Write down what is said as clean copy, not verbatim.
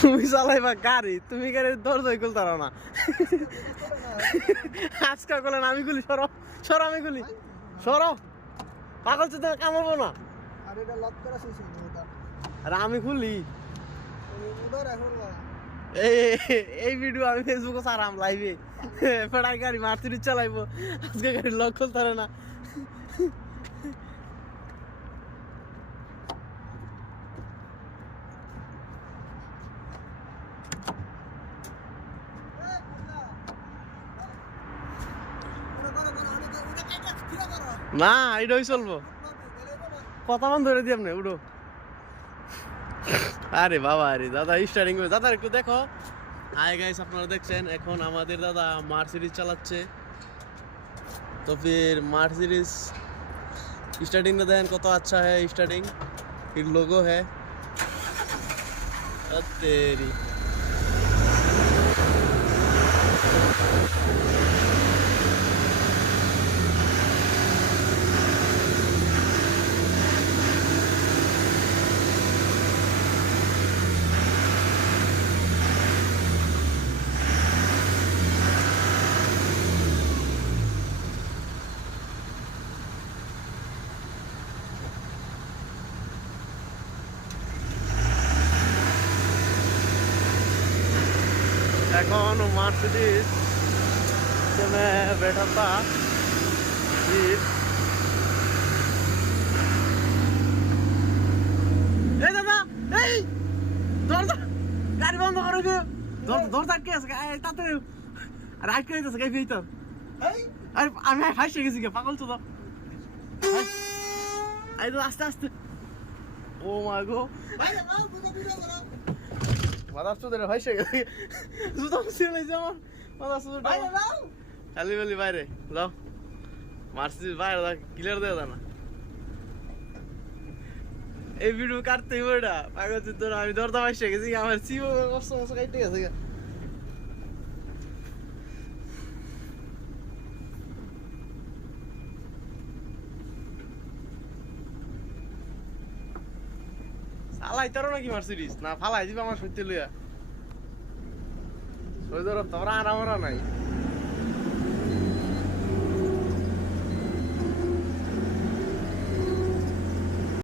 তুমি চালাইবা গাড়ি, তুমি গাড়ির দরজাই খুলতে পারো না। আজকা করলেন আমি গুলি, সরো সরো, আমি গুলি সরো, পাগল চোদ্দ কামড়বো না। আরে আমি খুলি, এই ভিডিও আমি ফেসবুকে ছাড়াম লাইভে। ফেড়াই গাড়ি মার্সিডিজ চালাইবো, আজকে গাড়ির লক খুলতে পারে না। না এটাই চলবো, কথা বন্ধ ধরে দিয়ে আপনি উঠো। আরে বাবা, আরে দাদা স্টার্টিং করে, দাদা একটু দেখো। হাই গাইস, আপনারা দেখছেন এখন আমাদের দাদা মার্সিডিজ চালাচ্ছে। তো ফির মার্সিডিজ स्टार्टिंग में देन कत अच्छा है स्टार्टिंग, फिर लोगो है तेरी। এখন মার্সিডিজ से मैं बैठा था फिर এই দাদা, এই দরজা গাড়ি বন্ধ করো গো, দরজা কে আছে তাতে রাইট করে দিতেছে গাই ফেইতো। আরে আমি ফাঁসে গেছি গে, পাগল তো তো। এই তো আস্তে আস্তে, ও মা গো বাইরে নাও, ভিডিও করো। মাদার চোদের ফাঁসে গেছে, জুতো ছিঁড়ে যাচ্ছে আমার মাদার চোদ। বাইরে নাও, খালি বলি বাইরে যাও, মার্সিডিজ বাইরে দাও, ক্লিয়ার দেওয়া যায় না। এই ভিডিও কাটতে ওটা পাগল চোদ, আমি দরজা ফাঁসে গেছি, আমার সিও কষ্ট মতো কাটতে গেছে। চালাই তারও নাকি মার্সিডিজ না, ফালাই দিবা আমার সত্যি লইয়া ওই ধরো, তোমরা আরামরা নাই।